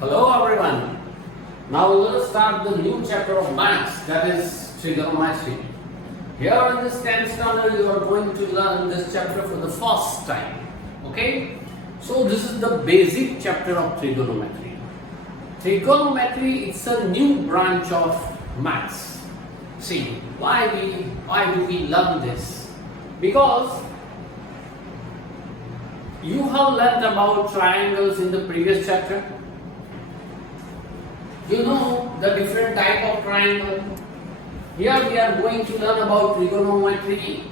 Hello everyone. Now we're going to start the new chapter of maths, that is trigonometry. Here in this 10th standard you are going to learn this chapter for the first time. Okay? So this is the basic chapter of trigonometry. Trigonometry is a new branch of maths. See, why do we learn this? Because you have learned about triangles in the previous chapter. You know the different type of triangle. Here we are going to learn about trigonometry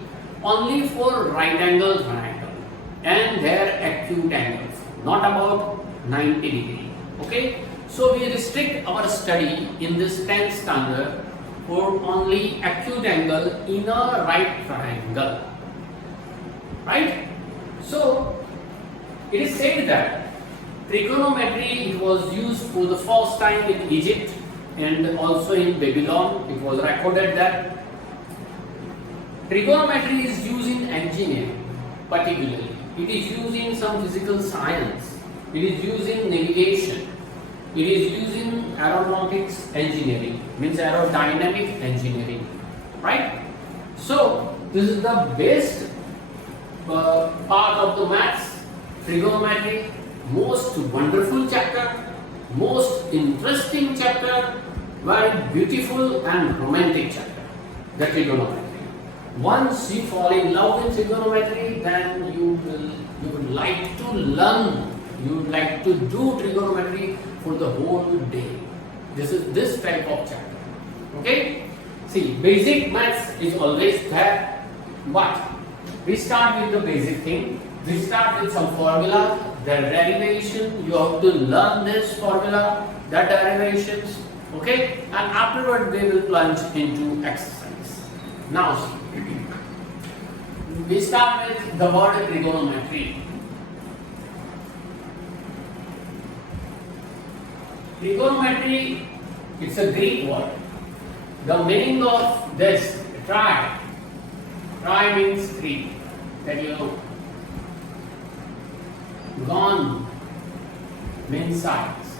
only for right angle triangle and their acute angles, not about 90 degree. Okay? So we restrict our study in this 10th standard for only acute angle in a right triangle. Right? So it is said that trigonometry it was used for the first time in Egypt and also in Babylon. It was recorded that trigonometry is used in engineering particularly. It is used in some physical science. It is used in navigation. It is used in aeronautics engineering, means aerodynamic engineering. Right? So this is the best part of the maths, trigonometry. Most wonderful chapter, most interesting chapter, very beautiful and romantic chapter, the trigonometry. Once you fall in love with trigonometry, then you would like to learn, you would like to do trigonometry for the whole day. This is this type of chapter. Okay? See, basic maths is always there, but we start with the basic thing. We start with some formula. The derivation, you have to learn this formula, the derivations, okay, and afterward we will plunge into exercise. Now see, we start with the word trigonometry. Trigonometry, it's a Greek word. The meaning of this, tri means three, that you know. Gon means sides,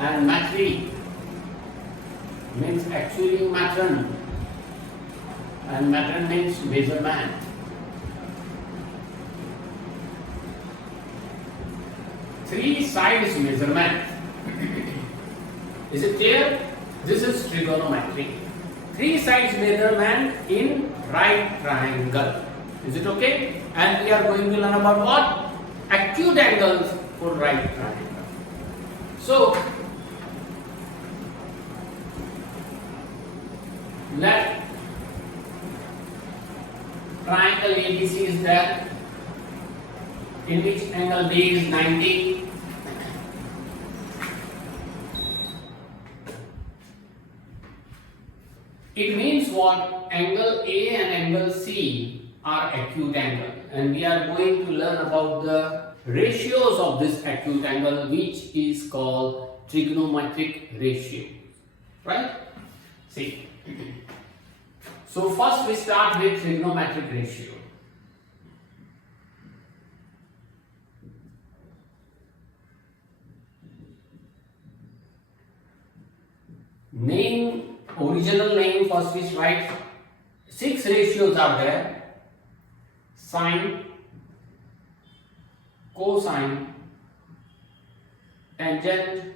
and matri means actually matron, and matron means measurement. Three sides measurement. Is it clear? This is trigonometry. Three sides measurement in right triangle. Is it okay? And we are going to learn about what? Acute angles for right triangle. So, let triangle ABC is there, in which angle B is 90. It means what? Angle A and angle C are acute angle, and we are going to learn about the ratios of this acute angle, which is called trigonometric ratio. Right? See. So first we start with trigonometric ratio. Name, original name first is right. 6 ratios are there. Sine, cosine, tangent,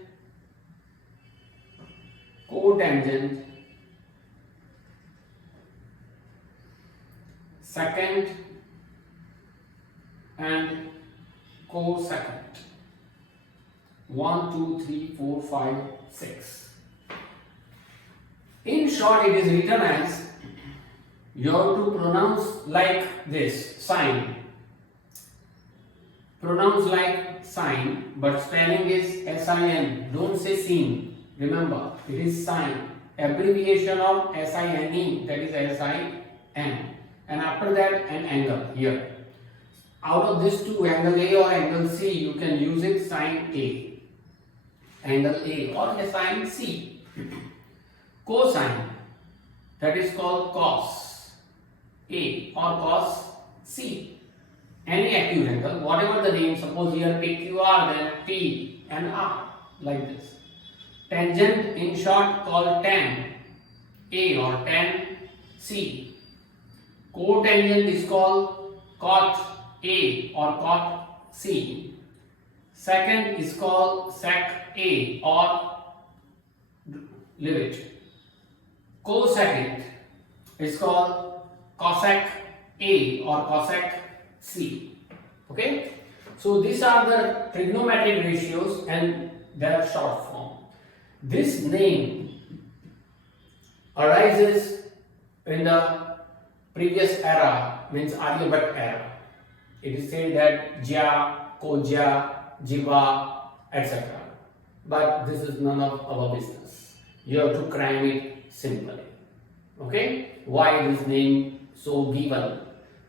cotangent, secant, and cosecant. 1, 2, 3, 4, 5, 6. In short, it is written as, you have to pronounce like this, sine. Pronounce like sine, but spelling is S-I-N. Don't say sin. Remember, it is sine. Abbreviation of S-I-N-E, that is S-I-N. And after that, an angle here. Out of these two, angle A or angle C, you can use it sine A. Angle A or sine C. Cosine, that is called cos A or cos C. any acute angle, whatever the name, suppose here PQR, then P and R, like this. Tangent in short called tan A or tan C. Cotangent is called cot A or cot C. Secant is called sec A or leave it. Cosecant is called cosec A or cosec C. Okay, so these are the trigonometric ratios and their short form. This name arises in the previous era, means Aryabhat era. It is said that Jya, Koja, Jiva, etc. But this is none of our business. You have to cram it simply. Okay? Why this name so given?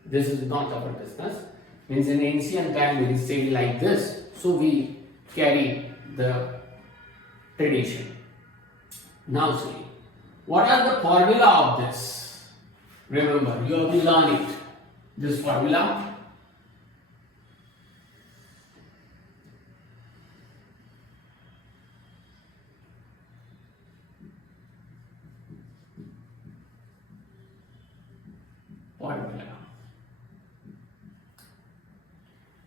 This is not our business. Means in ancient time it is said like this. So we carry the tradition. Now see, what are the formula of this? Remember, you have to learn it. This formula. Formula.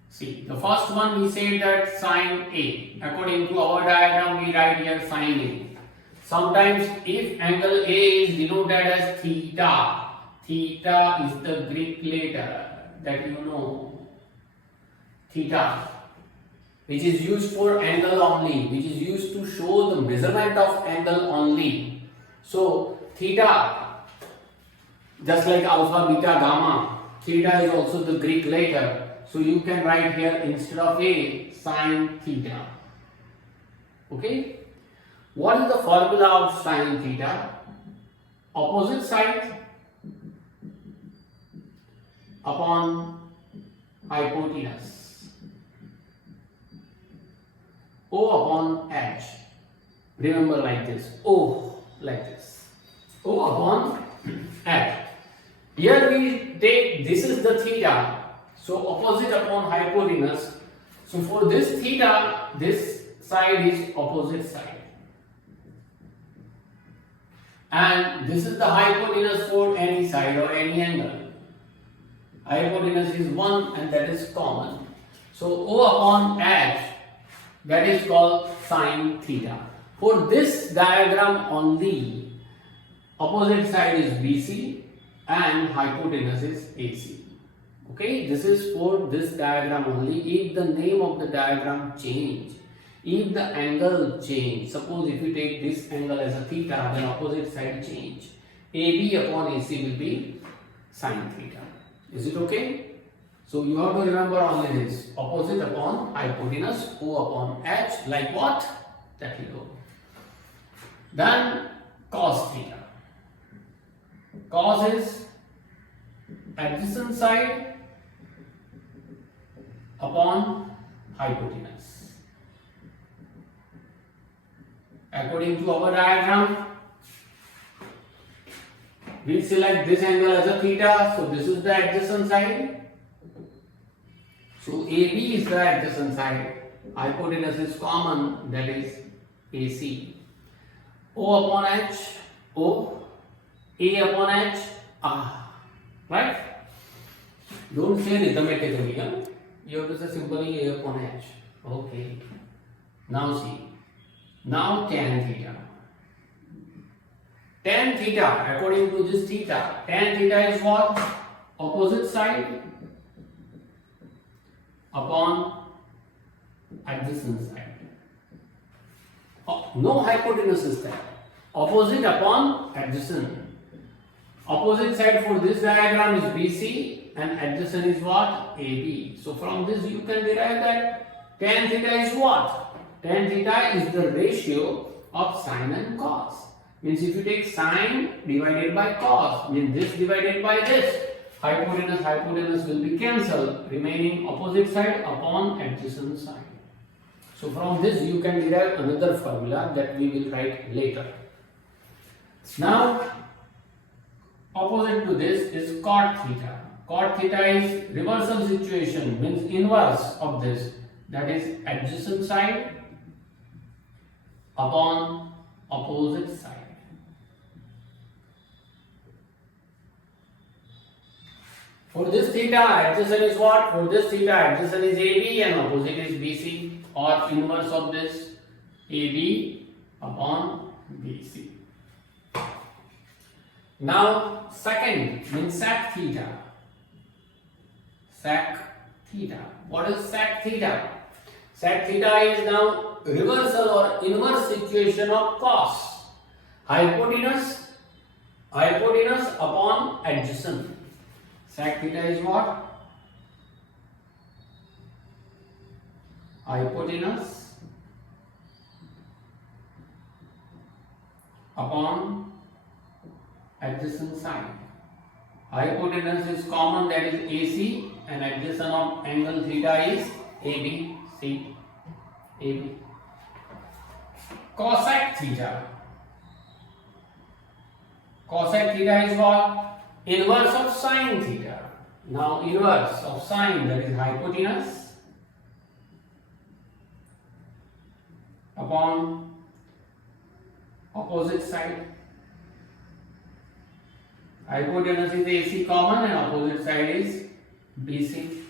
See, the first one we say that sine A. According to our diagram, we write here sine A. Sometimes if angle A is denoted as theta, theta is the Greek letter that you know, theta, which is used for angle only, which is used to show the measurement of angle only. So theta, just like alpha, beta, gamma, theta is also the Greek letter. So you can write here instead of A, sine theta. Okay? What is the formula of sine theta? Opposite side upon hypotenuse. O upon H. Remember like this. O like this. O upon H. Here we take, this is the theta. So opposite upon hypotenuse. So for this theta, this side is opposite side. And this is the hypotenuse for any side or any angle. Hypotenuse is 1 and that is common. So O upon H, that is called sine theta. For this diagram only, opposite side is BC and hypotenuse is AC. Okay, this is for this diagram only. If the name of the diagram change, if the angle change, suppose if you take this angle as a theta, then opposite side change. AB upon AC will be sine theta. Is it okay? So you have to remember only this. Opposite upon hypotenuse, O upon H, like what? That you know. Then cos theta. Cos is adjacent side upon hypotenuse. According to our diagram, we select this angle as a theta, so this is the adjacent side. So AB is the adjacent side, hypotenuse is common, that is AC. O upon H, O, A upon H, right? Don't say arithmetically, huh? You have to say simply A upon H. Okay. Now see. Now tan theta. Tan theta, according to this theta, tan theta is what? Opposite side upon adjacent side. No hypotenuse is there. Opposite upon adjacent. Opposite side for this diagram is BC and adjacent is what? AB. So from this you can derive that tan theta is what? Tan theta is the ratio of sine and cos. Means if you take sine divided by cos, means this divided by this, hypotenuse will be cancelled, remaining opposite side upon adjacent side. So from this you can derive another formula that we will write later. Now opposite to this is cot theta. Cot theta is reversal situation, means inverse of this. That is adjacent side upon opposite side. For this theta, adjacent is what? For this theta, adjacent is AB and opposite is BC, or inverse of this, AB upon BC. Now, second means sec theta. Sec theta. What is sec theta? Sec theta is now reversal or inverse situation of cos. Hypotenuse upon adjacent. Sec theta is what? Hypotenuse upon adjacent side. Hypotenuse is common, that is AC, and adjacent of angle theta is ABC. AB. Cosec theta. Cosec theta is what? Inverse of sin theta. Now inverse of sin, that is hypotenuse upon opposite side. Hypotenuse is AC common and opposite side is BC.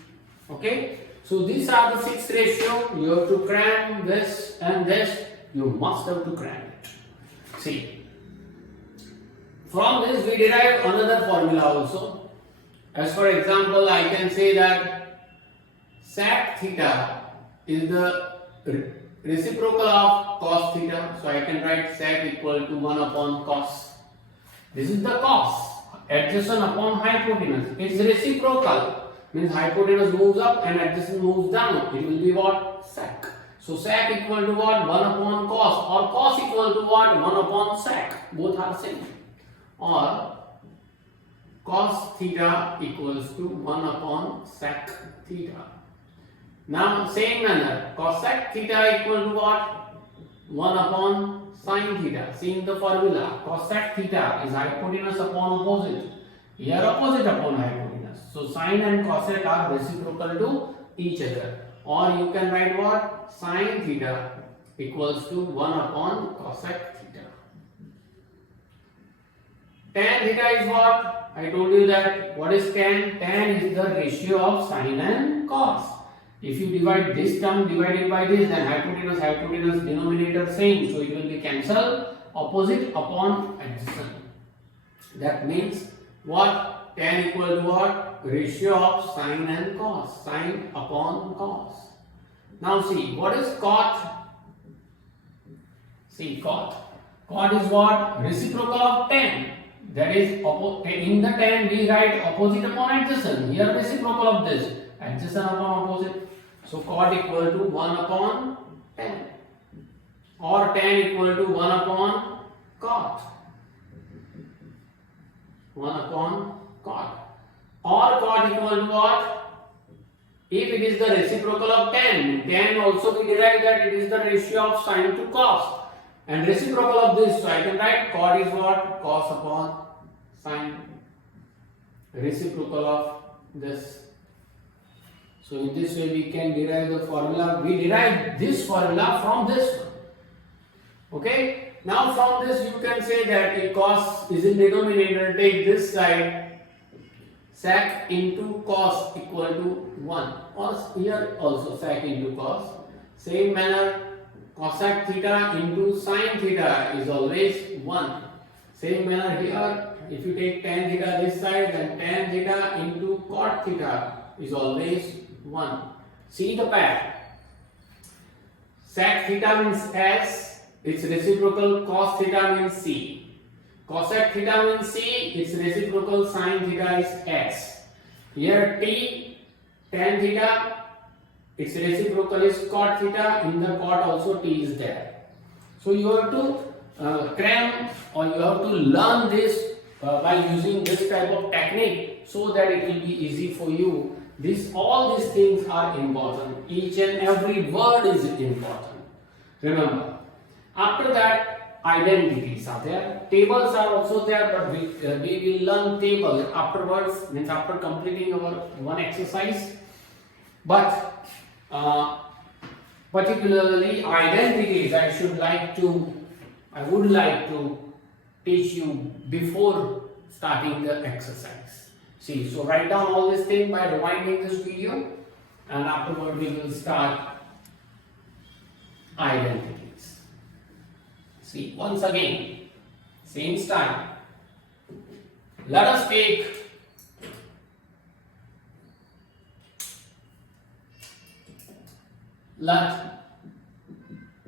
Okay. So these are the 6 ratio. You have to cram this and this. You must have to cram it. See. From this we derive another formula also. As for example, I can say that sec theta is the reciprocal of cos theta. So I can write sec equal to 1 upon cos. This is the cos. Adjacent upon hypotenuse. It is reciprocal. Means hypotenuse moves up and adjacent moves down. It will be what? Sec. So sec equal to what? 1 upon cos. Or cos equal to what? 1 upon sec. Both are same. Or cos theta equals to 1 upon sec theta. Now same manner, cosec theta equal to what? 1 upon sin theta. Seeing the formula, cosec theta is hypotenuse upon opposite. Here opposite upon hypotenuse. So sin and cosec are reciprocal to each other. Or you can write what? Sin theta equals to 1 upon cosec theta. Tan theta is what? I told you that. What is tan? Tan is the ratio of sin and cos. If you divide this term divided by this, then hypotenuse denominator same. So it will be cancelled. Opposite upon adjacent. That means what? Tan equal to what? Ratio of sin and cos. Sin upon cos. Now see, what is cot? See, cot. Cot is what? Reciprocal of tan. That is, in the tan we write opposite upon adjacent. Here reciprocal of this. Adjacent upon opposite. So cot equal to 1 upon tan. Or tan equal to 1 upon cot. 1 upon cot. Or cot equal to what? If it is the reciprocal of tan, tan also we derive that it is the ratio of sin to cos. And reciprocal of this, so I can write cot is what? Cos upon sin. Reciprocal of this. So in this way we can derive the formula. We derive this formula from this one. Okay. Now from this you can say that a cos is in denominator. Take this side. Sec into cos equal to 1. Or here also sec into cos. Same manner, cosec theta into sin theta is always 1. Same manner here. If you take tan theta this side, then tan theta into cot theta is always 1. See the pair. Sec theta means S, its reciprocal cos theta means C. Cosec theta means C, its reciprocal sin theta is S. Here T, tan theta, its reciprocal is cot theta, in the cot also T is there. So you have to cram or you have to learn this by using this type of technique so that it will be easy for you. All these things are important. Each and every word is important. Remember. After that, identities are there. Tables are also there, but we will learn table afterwards, means after completing our one exercise. But particularly identities, I would like to teach you before starting the exercise. See, so write down all this thing by rewinding this video, and afterward we will start identities. See, once again, same style. Let us take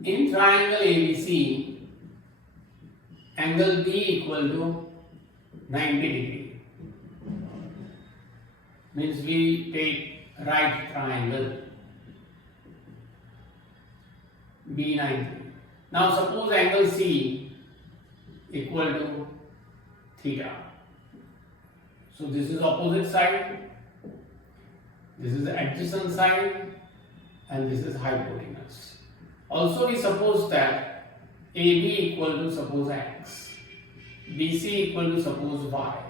in triangle ABC, angle B equal to 90 degree. Means we take right triangle B 90. Now suppose angle C equal to theta. So this is opposite side, this is adjacent side, and this is hypotenuse. Also we suppose that AB equal to suppose X, BC equal to suppose Y,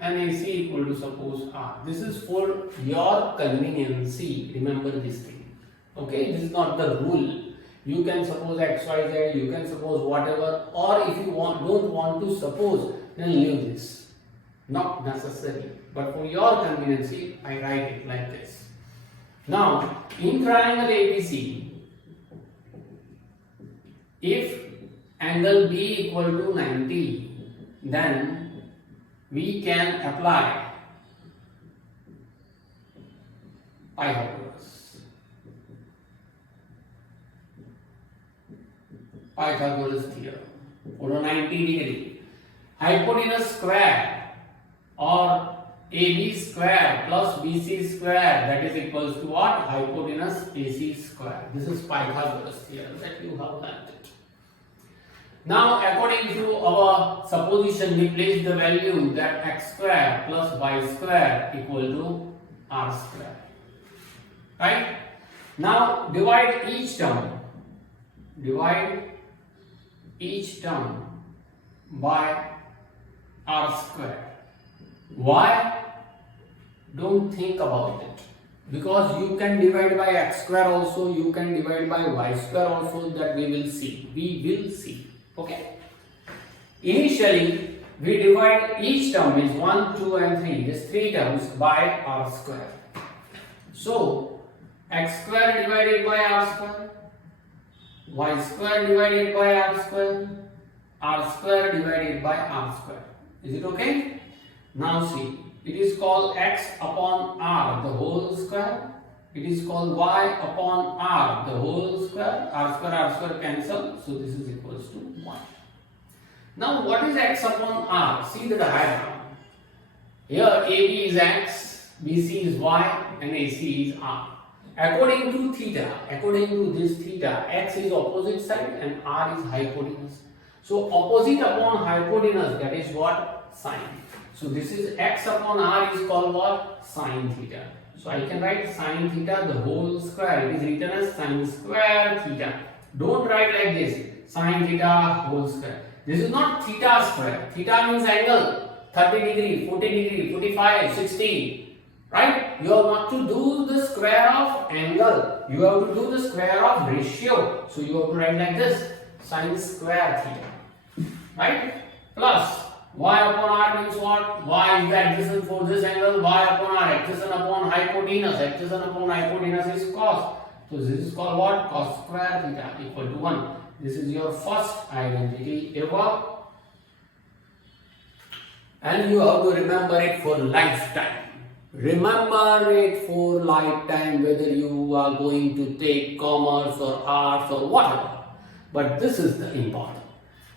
and AC equal to suppose R. This is for your conveniency. Remember this thing. Okay, this is not the rule. You can suppose X, Y, Z, you can suppose whatever, or if you don't want to suppose, then leave this. Not necessary. But for your conveniency, I write it like this. Now, in triangle ABC, if angle B equal to 90, then we can apply Pythagoras theorem for a 90 degree. Hypotenuse square or AB square plus BC square, that is equals to what? Hypotenuse AC square. This is Pythagoras theorem that you have learned it. Now according to our supposition, we place the value that x square plus y square equal to r square. Right? Now divide each term. Divide each term by r square. Why? Don't think about it, because you can divide by x square also, you can divide by y square also, that we will see. Okay, initially we divide each term, is 1, 2 and 3, these three terms, by r square. So x square divided by r square, y square divided by r square divided by r square. Is it okay? Now see, it is called x upon r the whole square. It is called y upon r the whole square. R square cancel. So this is equals to 1. Now what is x upon r? See the diagram. Here AB is x, BC is y, and AC is r. According to theta, according to this theta, x is opposite side and r is hypotenuse. So opposite upon hypotenuse, that is what? Sine. So this is x upon r is called what? Sine theta. So I can write sine theta the whole square. It is written as sine square theta. Don't write like this, sine theta whole square. This is not theta square. Theta means angle, 30 degree, 40 degree, 45, 60. Right? You have not to do the square of angle. You have to do the square of ratio. So you have to write like this, sine square theta. Right? Plus y upon r means what? Y is the adjacent for this angle. Y upon r, adjacent upon hypotenuse. Adjacent upon hypotenuse is cos. So this is called what? Cos square theta equal to 1. This is your first identity ever. And you have to remember it for lifetime. Remember it for lifetime, whether you are going to take commerce or arts or whatever. But this is the important.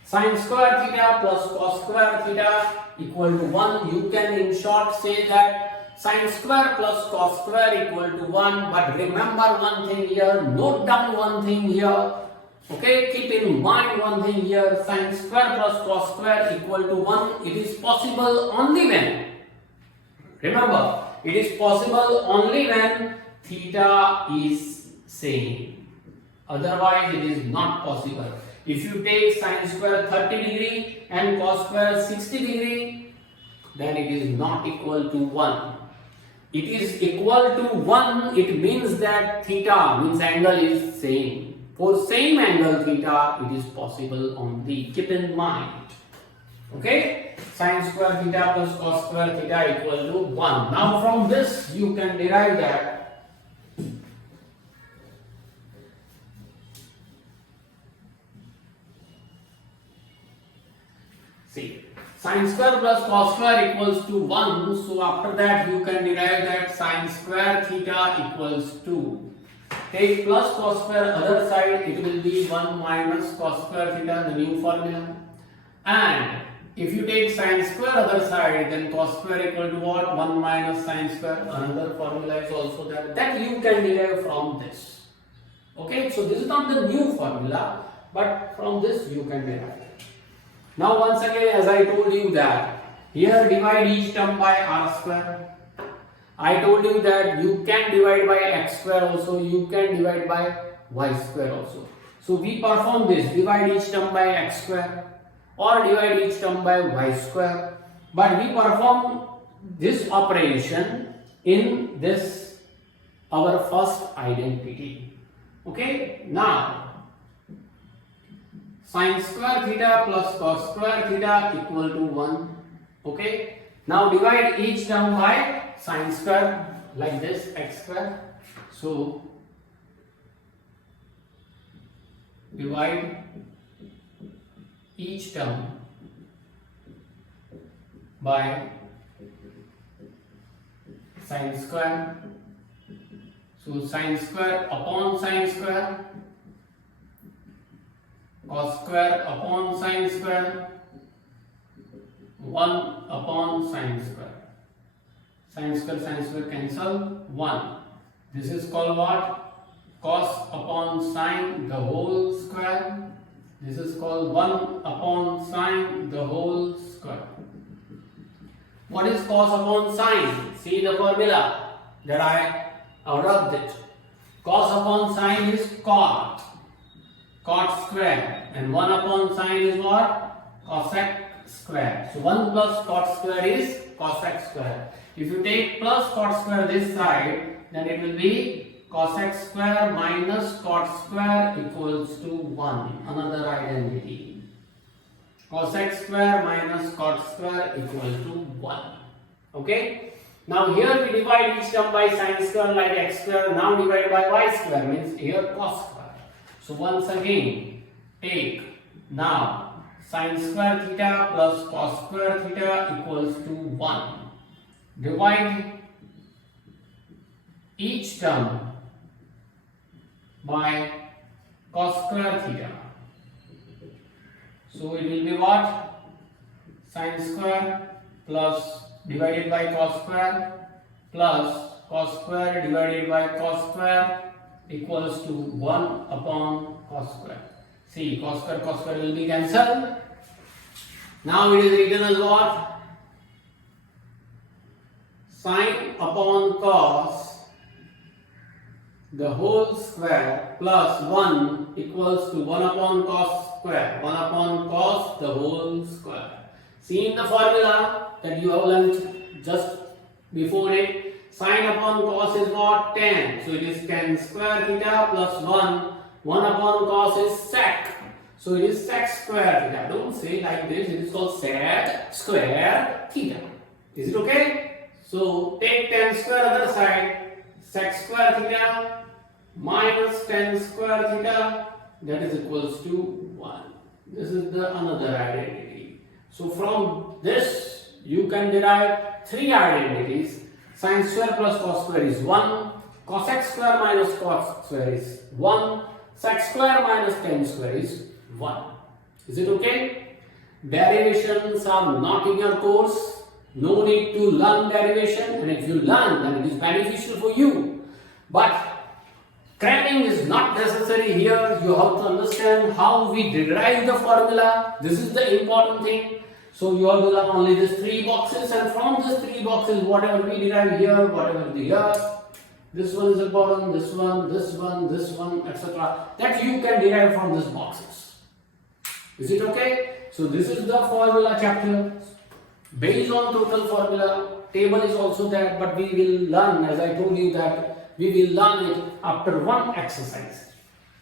Sin square theta plus cos square theta equal to 1. You can in short say that sin square plus cos square equal to 1. But remember one thing here, note down one thing here. Okay, keep in mind one thing here, sin square plus cos square equal to 1. It is possible only when, remember, it is possible only when theta is same. Otherwise it is not possible. If you take sine square 30 degree and cos square 60 degree, then it is not equal to 1. It is equal to 1, it means that theta means angle is same. For same angle theta, it is possible only. Keep in mind. Okay? Sine square theta plus cos square theta equal to 1. Now from this you can derive that see, sine square plus cos square equals to 1. So after that you can derive that sine square theta equals to, take plus cos square other side, it will be 1 minus cos square theta, the new formula. And if you take sine square other side, then cos square equal to what? 1 minus sine square. Another formula is also there. That you can derive from this. Okay, so this is not the new formula, but from this you can derive. Now once again, as I told you that here divide each term by r square. I told you that you can divide by x square also, you can divide by y square also. So we perform this, divide each term by x square or divide each term by y square. But we perform this operation in this our first identity. Okay, now sine square theta plus cos square theta equal to 1. Okay, now divide each term by sine square like this, x square. So divide each term by sine square. So sine square upon sine square, cos square upon sine square, 1 upon sine square. Sine square cancel, 1. This is called what? Cos upon sine the whole square. This is called 1 upon sine the whole square. What is cos upon sine? See the formula that I rubbed it. Cos upon sine is cot square, and 1 upon sine is what? Cosec square. So 1 plus cot square is cosec square. If you take plus cot square this side, then it will be cosec square minus cot square equals to 1. Another identity. Cosec square minus cot square equal to 1. Okay? Now here we divide each term by sine square like x square. Now divide by y square means here cos square. So once again take now sine square theta plus cos square theta equals to 1. Divide each term by cos square theta. So it will be what? Sine square plus divided by cos square plus cos square divided by cos square equals to 1 upon cos square. See, cos square will be cancelled. Now it is written as what? Sine upon cos the whole square plus 1 equals to 1 upon cos square. 1 upon cos the whole square. See in the formula that you have learned just before it, sine upon cos is what? Tan. So it is tan square theta plus 1. 1 upon cos is sec. So it is sec square theta. Don't say like this. It is called sec square theta. Is it okay? So take tan square other side. Sec square theta minus tan square theta, that is equals to 1. This is the another identity. So from this you can derive 3 identities. Sine square plus cos square is 1. Cosec square minus cos square is 1. Sec square minus tan square is 1. Is it okay? Derivations are not in your course. No need to learn derivation, and if you learn, then it is beneficial for you. But cramming is not necessary here. You have to understand how we derive the formula. This is the important thing. So you have to learn only these 3 boxes, and from these 3 boxes, whatever we derive here, whatever the here, this one is important, this one, etc. That you can derive from these boxes. Is it okay? So this is the formula chapter. Based on total formula, table is also there, but we will learn, as I told you, that we will learn it after one exercise.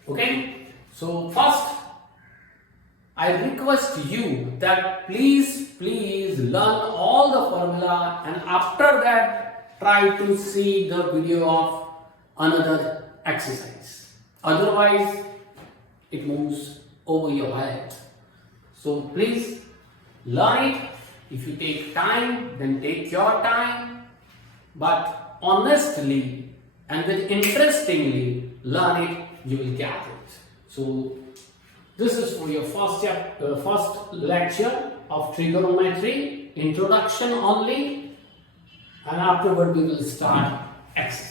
Okay? So first, I request you that please learn all the formula, and after that try to see the video of another exercise. Otherwise, it moves over your head. So please learn it. If you take time, then take your time, but honestly and with interestingly learn it, you will get it. So this is for your first lecture of trigonometry, introduction only, and afterward we will start exercise.